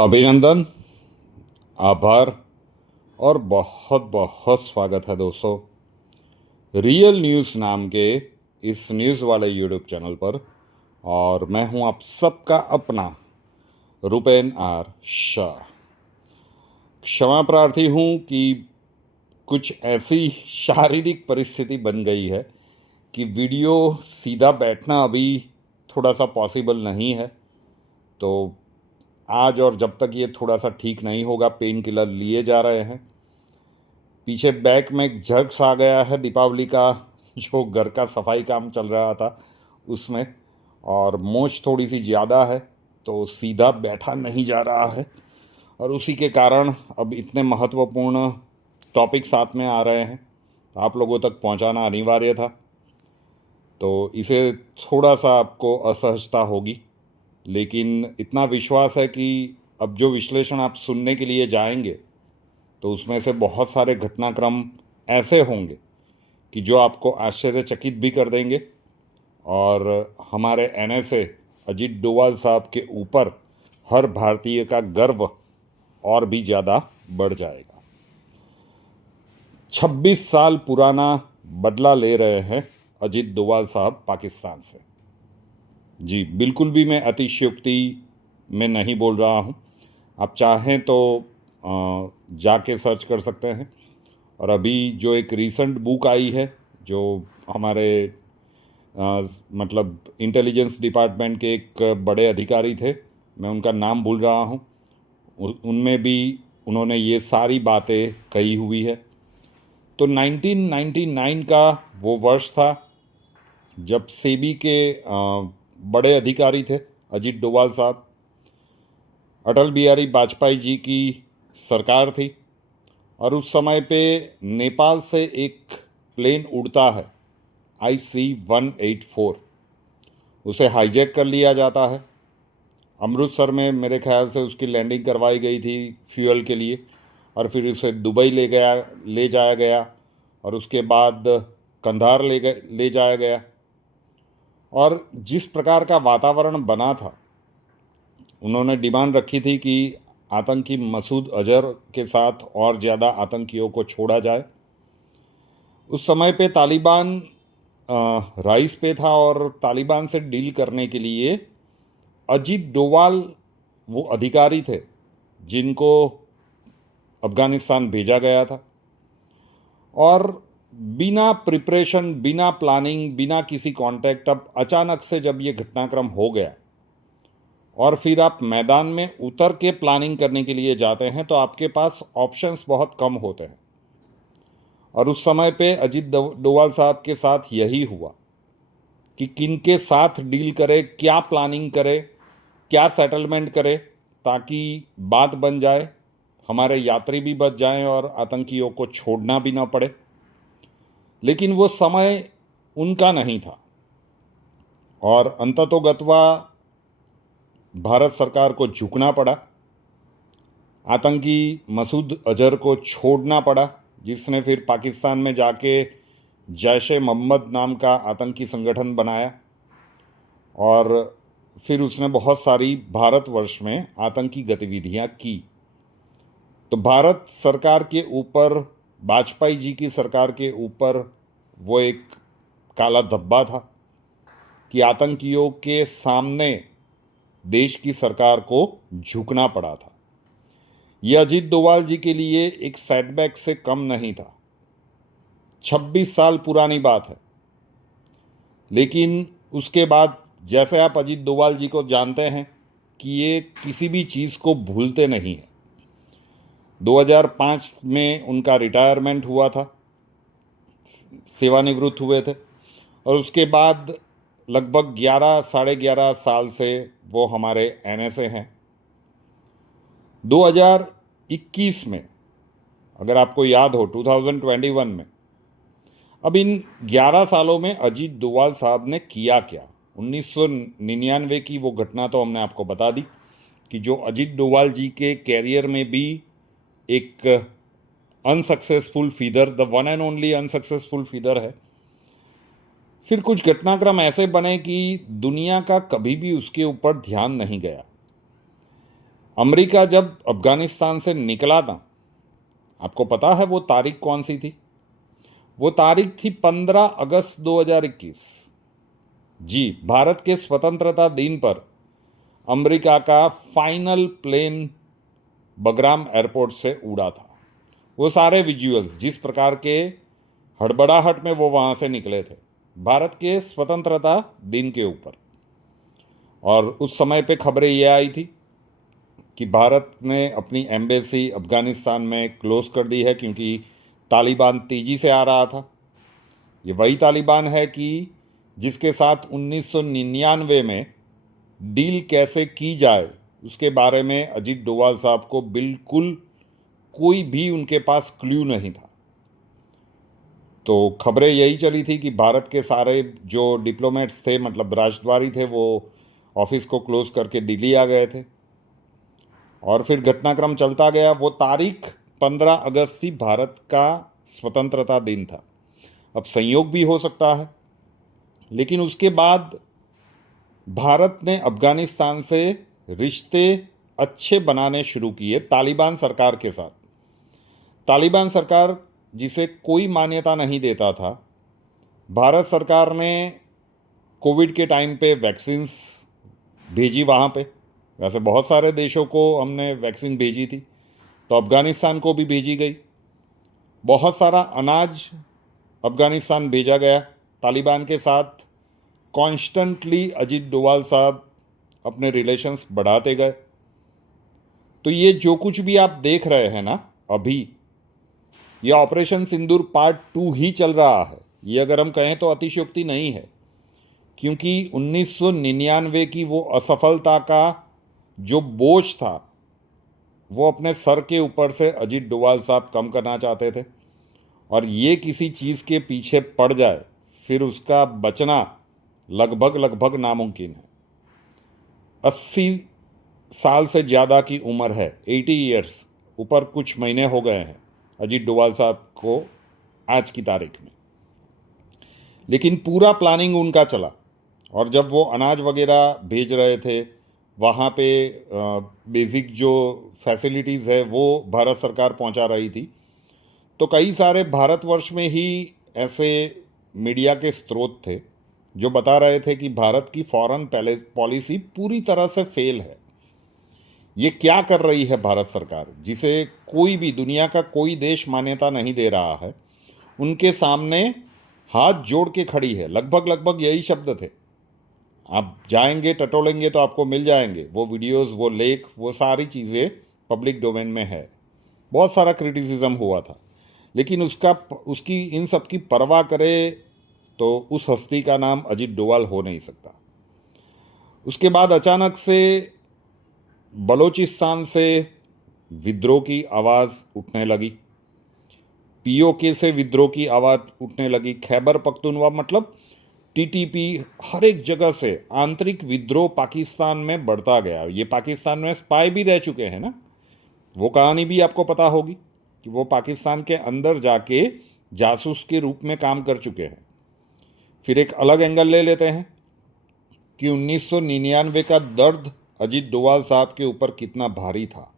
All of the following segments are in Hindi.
अभिनंदन, आभार और बहुत बहुत स्वागत है दोस्तों रियल न्यूज़ नाम के इस न्यूज़ वाले यूट्यूब चैनल पर। और मैं हूं आप सबका अपना रुपेन आर शाह। क्षमा प्रार्थी हूं कि कुछ ऐसी शारीरिक परिस्थिति बन गई है कि वीडियो सीधा बैठना अभी थोड़ा सा पॉसिबल नहीं है। तो आज और जब तक ये थोड़ा सा ठीक नहीं होगा, पेन किलर लिए जा रहे हैं। पीछे बैक में एक झर्क्स आ गया है दीपावली का, जो घर का सफाई काम चल रहा था उसमें, और मोच थोड़ी सी ज़्यादा है तो सीधा बैठा नहीं जा रहा है। और उसी के कारण अब इतने महत्वपूर्ण टॉपिक साथ में आ रहे हैं, आप लोगों तक पहुंचाना अनिवार्य था। तो इसे थोड़ा सा आपको असहजता होगी, लेकिन इतना विश्वास है कि अब जो विश्लेषण आप सुनने के लिए जाएंगे तो उसमें से बहुत सारे घटनाक्रम ऐसे होंगे कि जो आपको आश्चर्यचकित भी कर देंगे, और हमारे एनएसए अजीत डोवाल साहब के ऊपर हर भारतीय का गर्व और भी ज़्यादा बढ़ जाएगा। 26 साल पुराना बदला ले रहे हैं अजीत डोवाल साहब पाकिस्तान से। जी बिल्कुल भी मैं अतिशयोक्ति में नहीं बोल रहा हूँ। आप चाहें तो जाके सर्च कर सकते हैं। और अभी जो एक रीसेंट बुक आई है, जो हमारे मतलब इंटेलिजेंस डिपार्टमेंट के एक बड़े अधिकारी थे, मैं उनका नाम भूल रहा हूँ, उनमें भी उन्होंने ये सारी बातें कही हुई है। तो 1999 का वो वर्ष था जब सेबी के बड़े अधिकारी थे अजीत डोवाल साहब। अटल बिहारी वाजपेयी जी की सरकार थी, और उस समय पे नेपाल से एक प्लेन उड़ता है IC-184, उसे हाईजैक कर लिया जाता है। अमृतसर में मेरे ख्याल से उसकी लैंडिंग करवाई गई थी फ्यूल के लिए, और फिर उसे दुबई ले जाया गया, और उसके बाद कंधार ले जाया गया। और जिस प्रकार का वातावरण बना था, उन्होंने डिमांड रखी थी कि आतंकी मसूद अजहर के साथ और ज़्यादा आतंकियों को छोड़ा जाए। उस समय पे तालिबान राइस पे था, और तालिबान से डील करने के लिए अजीत डोवाल वो अधिकारी थे जिनको अफ़गानिस्तान भेजा गया था। और बिना प्रिपरेशन, बिना प्लानिंग, बिना किसी कांटेक्ट, अब अचानक से जब ये घटनाक्रम हो गया और फिर आप मैदान में उतर के प्लानिंग करने के लिए जाते हैं, तो आपके पास ऑप्शंस बहुत कम होते हैं। और उस समय पे अजीत डोवाल साहब के साथ यही हुआ कि किन के साथ डील करे, क्या प्लानिंग करे, क्या सेटलमेंट करे, ताकि बात बन जाए, हमारे यात्री भी बच जाएं और आतंकियों को छोड़ना भी ना पड़े। लेकिन वो समय उनका नहीं था, और अंततोगत्वा भारत सरकार को झुकना पड़ा, आतंकी मसूद अजहर को छोड़ना पड़ा, जिसने फिर पाकिस्तान में जाके जैश ए मोहम्मद नाम का आतंकी संगठन बनाया, और फिर उसने बहुत सारी भारतवर्ष में आतंकी गतिविधियां की। तो भारत सरकार के ऊपर, वाजपेयी जी की सरकार के ऊपर वो एक काला धब्बा था कि आतंकियों के सामने देश की सरकार को झुकना पड़ा था। यह अजीत डोवाल जी के लिए एक सेटबैक से कम नहीं था। 26 साल पुरानी बात है, लेकिन उसके बाद जैसे आप अजीत डोवाल जी को जानते हैं कि ये किसी भी चीज़ को भूलते नहीं हैं। 2005 में उनका रिटायरमेंट हुआ था, सेवानिवृत्त हुए थे, और उसके बाद लगभग 11 साढ़े 11 साल से वो हमारे एनएसए हैं। 2021 में, अगर आपको याद हो, 2021 में, अब इन 11 सालों में अजीत डोवाल साहब ने किया क्या। 1999 की वो घटना तो हमने आपको बता दी कि जो अजीत डोवाल जी के कैरियर में भी एक unsuccessful feather, the one and only unsuccessful feather है। फिर कुछ घटनाक्रम ऐसे बने कि दुनिया का कभी भी उसके ऊपर ध्यान नहीं गया। अमेरिका जब अफगानिस्तान से निकला था, आपको पता है वो तारीख कौन सी थी? वो तारीख थी 15 अगस्त 2021। जी, भारत के स्वतंत्रता दिन पर अमेरिका का फाइनल प्लेन बगराम एयरपोर्ट से उड़ा था। वो सारे विजुअल्स जिस प्रकार के हड़बड़ाहट में वो वहाँ से निकले थे, भारत के स्वतंत्रता दिन के ऊपर। और उस समय पे खबरें ये आई थी कि भारत ने अपनी एम्बेसी अफगानिस्तान में क्लोज कर दी है क्योंकि तालिबान तेज़ी से आ रहा था। ये वही तालिबान है कि जिसके साथ 1999 में डील कैसे की जाए उसके बारे में अजीत डोभाल साहब को बिल्कुल कोई भी उनके पास क्लू नहीं था। तो खबरें यही चली थी कि भारत के सारे जो डिप्लोमेट्स थे, मतलब राजद्वारी थे, वो ऑफिस को क्लोज करके दिल्ली आ गए थे। और फिर घटनाक्रम चलता गया। वो तारीख 15 अगस्त थी, भारत का स्वतंत्रता दिन था। अब संयोग भी हो सकता है, लेकिन उसके बाद भारत ने अफगानिस्तान से रिश्ते अच्छे बनाने शुरू किए तालिबान सरकार के साथ। तालिबान सरकार जिसे कोई मान्यता नहीं देता था, भारत सरकार ने कोविड के टाइम पे वैक्सीन्स भेजी वहाँ पे। वैसे बहुत सारे देशों को हमने वैक्सीन भेजी थी, तो अफ़गानिस्तान को भी भेजी गई। बहुत सारा अनाज अफ़गानिस्तान भेजा गया तालिबान के साथ। कॉन्स्टेंटली अजीत डोभाल साहब अपने रिलेशंस बढ़ाते गए। तो ये जो कुछ भी आप देख रहे हैं ना अभी, ये ऑपरेशन सिंदूर पार्ट 2 ही चल रहा है। ये अगर हम कहें तो अतिशयोक्ति नहीं है, क्योंकि 1999 की वो असफलता का जो बोझ था वो अपने सर के ऊपर से अजीत डोभाल साहब कम करना चाहते थे। और ये किसी चीज़ के पीछे पड़ जाए फिर उसका बचना लगभग लगभग नामुमकिन है। 80 साल से ज़्यादा की उम्र है, 80 ईयर्स, ऊपर कुछ महीने हो गए हैं अजीत डोभाल साहब को आज की तारीख में। लेकिन पूरा प्लानिंग उनका चला। और जब वो अनाज वगैरह भेज रहे थे, वहाँ पे बेसिक जो फैसिलिटीज़ है वो भारत सरकार पहुँचा रही थी। तो कई सारे भारतवर्ष में ही ऐसे मीडिया के स्रोत थे जो बता रहे थे कि भारत की फॉरेन पॉलिसी पूरी तरह से फेल है। ये क्या कर रही है भारत सरकार, जिसे कोई भी दुनिया का कोई देश मान्यता नहीं दे रहा है, उनके सामने हाथ जोड़ के खड़ी है। लगभग लगभग यही शब्द थे। आप जाएंगे टटोलेंगे तो आपको मिल जाएंगे वो वीडियोस, वो लेख, वो सारी चीज़ें पब्लिक डोमेन में है। बहुत सारा क्रिटिसिज्म हुआ था, लेकिन उसकी इन सब की परवाह करे तो उस हस्ती का नाम अजीत डोभाल हो नहीं सकता। उसके बाद अचानक से बलूचिस्तान से विद्रोह की आवाज़ उठने लगी, पीओके से विद्रोह की आवाज़ उठने लगी, खैबर पख्तूनख्वा, मतलब टीटीपी, हर एक जगह से आंतरिक विद्रोह पाकिस्तान में बढ़ता गया। ये पाकिस्तान में स्पाई भी रह चुके हैं ना, वो कहानी भी आपको पता होगी कि वो पाकिस्तान के अंदर जाके जासूस के रूप में काम कर चुके हैं। फिर एक अलग एंगल ले लेते हैं कि 1999 का दर्द अजीत डोभाल साहब के ऊपर कितना भारी था।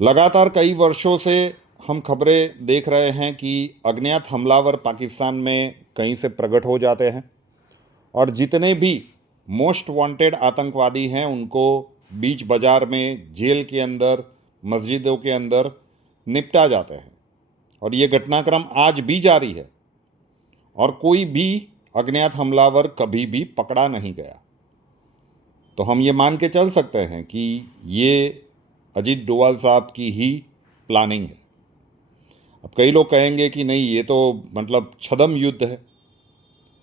लगातार कई वर्षों से हम खबरें देख रहे हैं कि अज्ञात हमलावर पाकिस्तान में कहीं से प्रकट हो जाते हैं और जितने भी मोस्ट वांटेड आतंकवादी हैं उनको बीच बाज़ार में, जेल के अंदर, मस्जिदों के अंदर निपटा जाते हैं। और ये घटनाक्रम आज भी जारी है और कोई भी अज्ञात हमलावर कभी भी पकड़ा नहीं गया। तो हम ये मान के चल सकते हैं कि ये अजीत डोभाल साहब की ही प्लानिंग है। अब कई लोग कहेंगे कि नहीं, ये तो मतलब छद्म युद्ध है।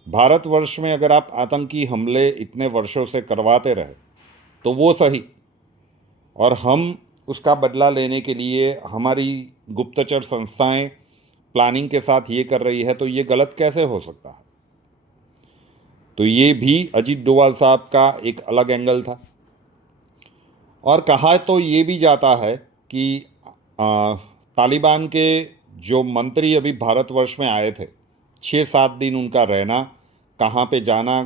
भारतवर्ष में अगर आप आतंकी हमले इतने वर्षों से करवाते रहे तो वो सही, और हम उसका बदला लेने के लिए हमारी गुप्तचर संस्थाएं प्लानिंग के साथ ये कर रही है, तो ये गलत कैसे हो सकता है? तो ये भी अजीत डोभाल साहब का एक अलग एंगल था। और कहा तो ये भी जाता है कि तालिबान के जो मंत्री अभी भारतवर्ष में आए थे, 6-7 दिन उनका रहना, कहाँ पे जाना,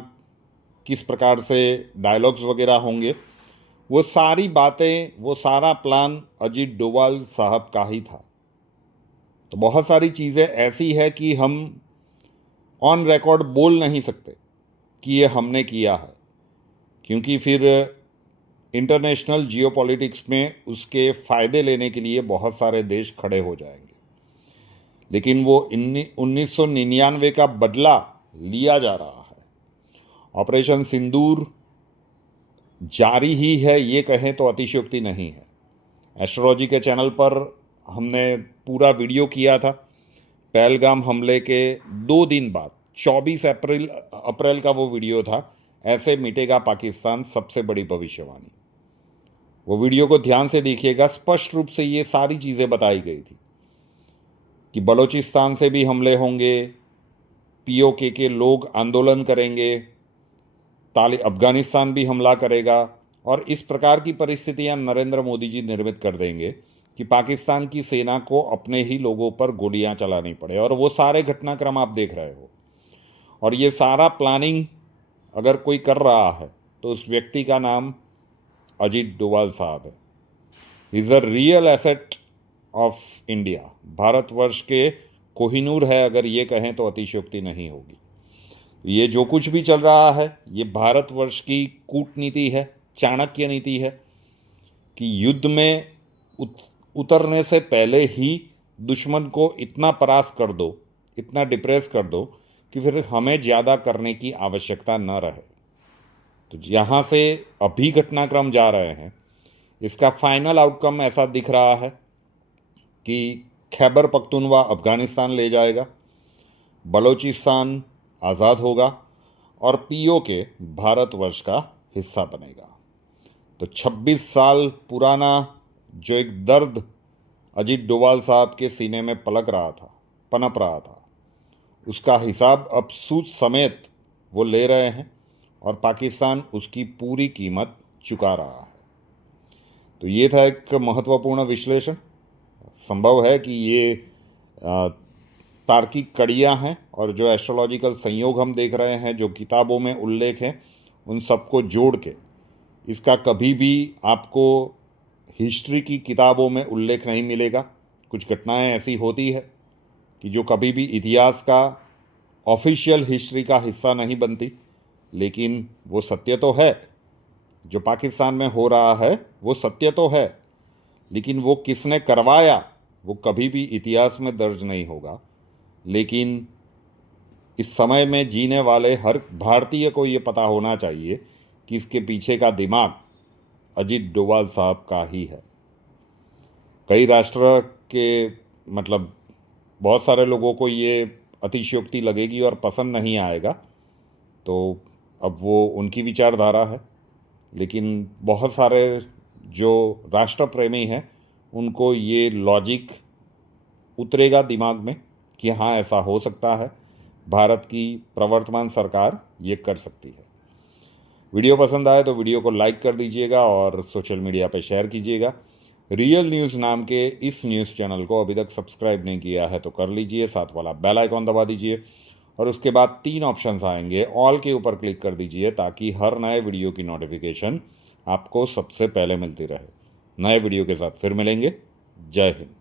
किस प्रकार से डायलॉग्स वगैरह होंगे, वो सारी बातें, वो सारा प्लान अजीत डोभाल साहब का ही था। तो बहुत सारी चीज़ें ऐसी है कि हम ऑन रिकॉर्ड बोल नहीं सकते कि ये हमने किया है, क्योंकि फिर इंटरनेशनल जियोपॉलिटिक्स में उसके फ़ायदे लेने के लिए बहुत सारे देश खड़े हो जाएंगे। लेकिन वो 1999 का बदला लिया जा रहा है। ऑपरेशन सिंदूर जारी ही है, ये कहें तो अतिशयोक्ति नहीं है। एस्ट्रोलॉजी के चैनल पर हमने पूरा वीडियो किया था। पहलगाम हमले के 2 दिन बाद 24 अप्रैल का वो वीडियो था, ऐसे मिटेगा पाकिस्तान, सबसे बड़ी भविष्यवाणी। वो वीडियो को ध्यान से देखिएगा, स्पष्ट रूप से ये सारी चीज़ें बताई गई थी कि बलूचिस्तान से भी हमले होंगे, पीओके के लोग आंदोलन करेंगे, अफगानिस्तान भी हमला करेगा, और इस प्रकार की परिस्थितियां नरेंद्र मोदी जी निर्मित कर देंगे कि पाकिस्तान की सेना को अपने ही लोगों पर गोलियां चलानी पड़े। और वो सारे घटनाक्रम आप देख रहे हो। और ये सारा प्लानिंग अगर कोई कर रहा है तो उस व्यक्ति का नाम अजीत डोभाल साहब है। Is a real asset of India. Bharatvarsh के कोहिनूर है, अगर ये कहें तो अतिशयोक्ति नहीं होगी। ये जो कुछ भी चल रहा है ये भारतवर्ष की कूटनीति है, चाणक्य नीति है कि युद्ध में उतरने से पहले ही दुश्मन को इतना परास्त कर दो, इतना डिप्रेस कर दो कि फिर हमें ज़्यादा करने की आवश्यकता न रहे। तो यहाँ से अभी घटनाक्रम जा रहे हैं, इसका फाइनल आउटकम ऐसा दिख रहा है कि खैबर पख्तूनवा अफगानिस्तान ले जाएगा, बलूचिस्तान आज़ाद होगा और पीओके भारतवर्ष का हिस्सा बनेगा। तो 26 साल पुराना जो एक दर्द अजीत डोभाल साहब के सीने में पनप रहा था, उसका हिसाब अब सूद समेत वो ले रहे हैं और पाकिस्तान उसकी पूरी कीमत चुका रहा है। तो ये था एक महत्वपूर्ण विश्लेषण। संभव है कि ये तार्किक कड़ियाँ हैं और जो एस्ट्रोलॉजिकल संयोग हम देख रहे हैं, जो किताबों में उल्लेख हैं, उन सबको जोड़ के इसका कभी भी आपको हिस्ट्री की किताबों में उल्लेख नहीं मिलेगा। कुछ घटनाएं ऐसी होती है कि जो कभी भी इतिहास का ऑफिशियल हिस्ट्री का हिस्सा नहीं बनती, लेकिन वो सत्य तो है। जो पाकिस्तान में हो रहा है वो सत्य तो है, लेकिन वो किसने करवाया वो कभी भी इतिहास में दर्ज नहीं होगा। लेकिन इस समय में जीने वाले हर भारतीय को ये पता होना चाहिए कि इसके पीछे का दिमाग अजीत डोभाल साहब का ही है। कई राष्ट्र के मतलब बहुत सारे लोगों को ये अतिशयोक्ति लगेगी और पसंद नहीं आएगा, तो अब वो उनकी विचारधारा है। लेकिन बहुत सारे जो राष्ट्र प्रेमी हैं उनको ये लॉजिक उतरेगा दिमाग में कि हाँ ऐसा हो सकता है, भारत की प्रवर्तमान सरकार ये कर सकती है। वीडियो पसंद आए तो वीडियो को लाइक कर दीजिएगा और सोशल मीडिया पर शेयर कीजिएगा। रियल न्यूज़ नाम के इस न्यूज़ चैनल को अभी तक सब्सक्राइब नहीं किया है तो कर लीजिए, साथ वाला बेल आइकॉन दबा दीजिए और उसके बाद 3 ऑप्शंस आएंगे, ऑल के ऊपर क्लिक कर दीजिए ताकि हर नए वीडियो की नोटिफिकेशन आपको सबसे पहले मिलती रहे। नए वीडियो के साथ फिर मिलेंगे। जय हिंद।